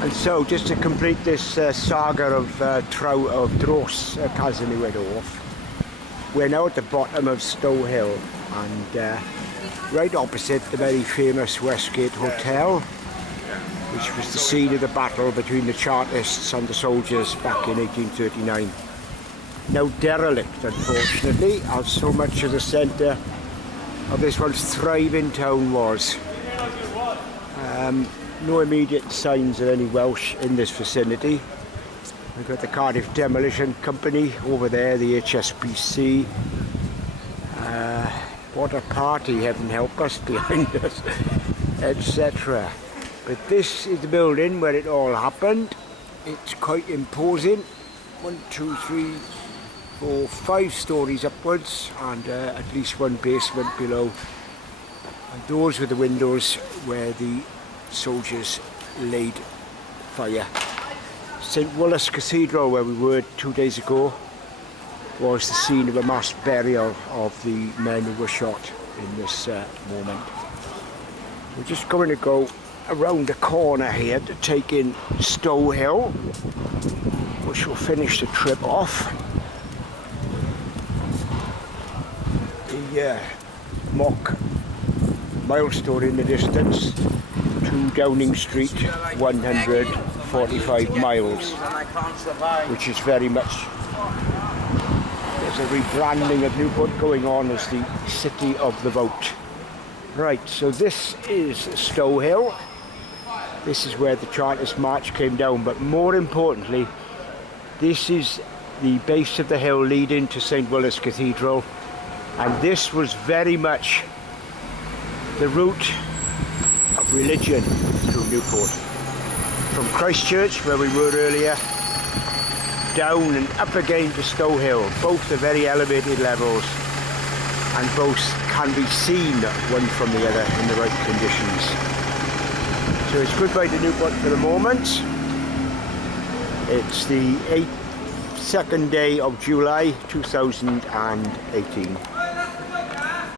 And so, just to complete this saga of Dros Castle off, we're now at the bottom of Stow Hill, and right opposite the very famous Westgate Hotel, which was the scene of the battle between the Chartists and the soldiers back in 1839. Now derelict, unfortunately, as so much of the centre of this once thriving town was. No immediate signs of any Welsh in this vicinity. We've got the Cardiff Demolition Company over there, the HSBC. What a party, heaven help us, behind us, etc. But this is the building where it all happened. It's quite imposing. 1, 2, 3, 4, 5 stories upwards, and at least one basement below. And those were the windows where the soldiers laid fire. St Wullis Cathedral, where we were 2 days ago, was the scene of a mass burial of the men who were shot in this moment. We're just going to go around the corner here to take in Stow Hill, which will finish the trip off. The mock milestone in the distance to Downing Street, 145 miles, which is very much, there's a rebranding of Newport going on as the city of the vote. Right, so this is Stow Hill. This is where the Chartist march came down, but more importantly, this is the base of the hill leading to St Wullis Cathedral, and this was very much the route of religion through Newport. From Christchurch, where we were earlier, down and up again to Stow Hill. Both are very elevated levels, and both can be seen one from the other in the right conditions. So it's goodbye to Newport for the moment. It's the 2nd day of July 2018.